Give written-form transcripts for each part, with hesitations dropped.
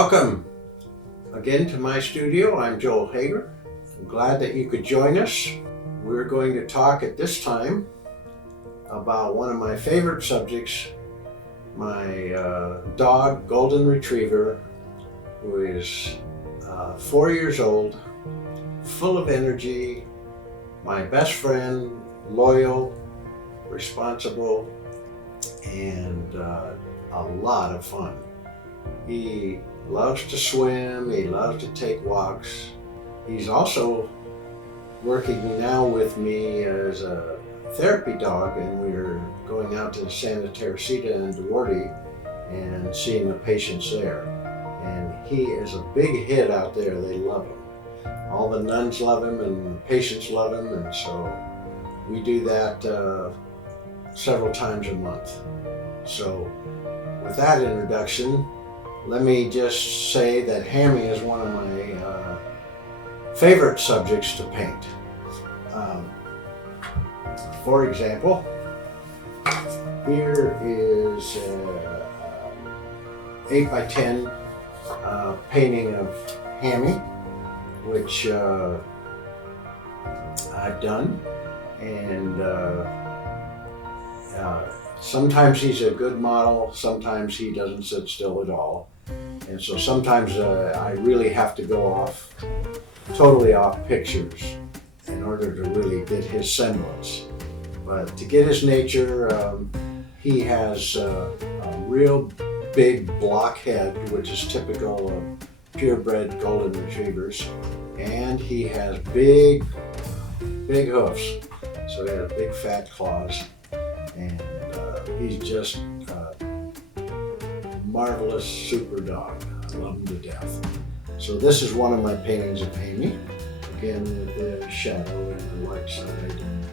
Welcome again to my studio. I'm Joel Hager. I'm glad that you could join us. We're going to talk at this time about one of my favorite subjects, my dog, Golden Retriever, who is 4 years old, full of energy, my best friend, loyal, responsible, and a lot of fun. He loves to swim, he loves to take walks. He's also working now with me as a therapy dog, and we're going out to Santa Teresita and Duarte and seeing the patients there. And he is a big hit out there. They love him. All the nuns love him and the patients love him, and so we do that several times a month. So with that introduction, let me just say that Hammy is one of my favorite subjects to paint. For example, here is an 8x10 painting of Hammy, which I've done, and sometimes he's a good model, sometimes he doesn't sit still at all. And so sometimes I really have to go totally off pictures in order to really get his semblance. But to get his nature, he has a real big block head, which is typical of purebred Golden Retrievers. And he has big hoofs. So he has big fat claws. And he's just marvelous super dog. I love him to death. So this is one of my paintings of Hammy, again with the shadow and the light side, and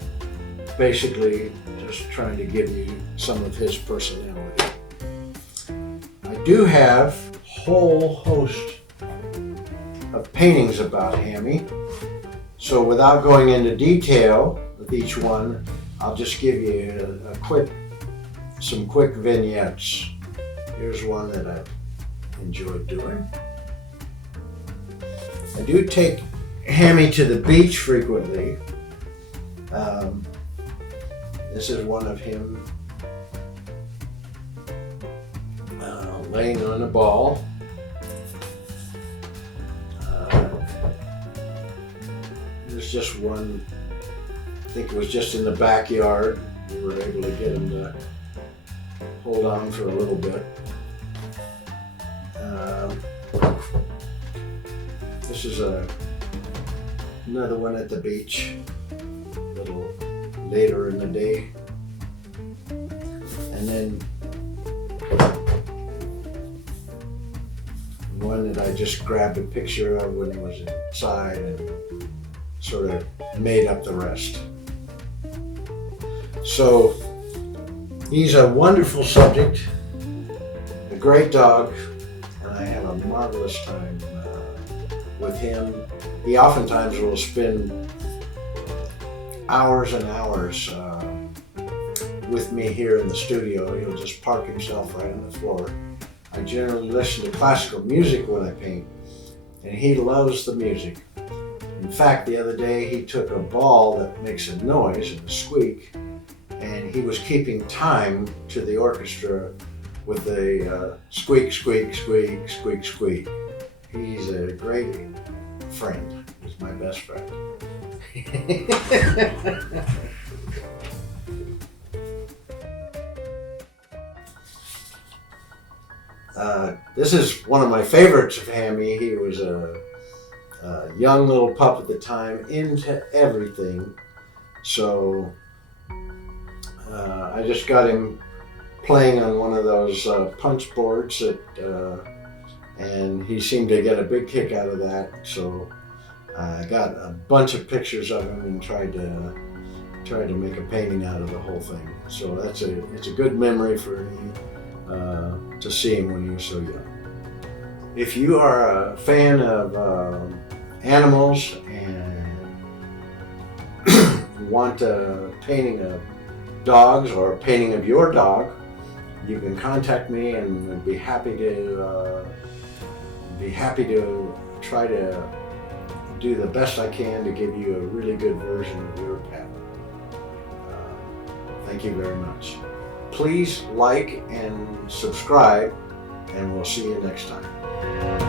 basically just trying to give you some of his personality. I do have a whole host of paintings about Hammy, so without going into detail with each one, I'll just give you some quick vignettes. Here's one that I've enjoyed doing. I do take Hammy to the beach frequently. This is one of him laying on a ball. There's just one, I think it was just in the backyard. We were able to get him to hold on for a little bit. This is another one at the beach, a little later in the day. And then one that I just grabbed a picture of when he was inside and sort of made up the rest. So he's a wonderful subject, a great dog, and I have a marvelous time with him. He oftentimes will spend hours and hours with me here in the studio. He'll just park himself right on the floor. I generally listen to classical music when I paint, and he loves the music. In fact, the other day he took a ball that makes a noise and a squeak, and he was keeping time to the orchestra with the squeak, squeak, squeak, squeak, squeak. He's a great friend. He's my best friend. This is one of my favorites of Hammy. He was a young little pup at the time, into everything. So I just got him playing on one of those punch boards and he seemed to get a big kick out of that. So I got a bunch of pictures of him and tried to make a painting out of the whole thing. So it's a good memory for me to see him when he was so young. If you are a fan of animals and want a painting of dogs or a painting of your dog, you can contact me and I'd be happy to be happy to try to do the best I can to give you a really good version of your pet. Thank you very much. Please like and subscribe, and we'll see you next time.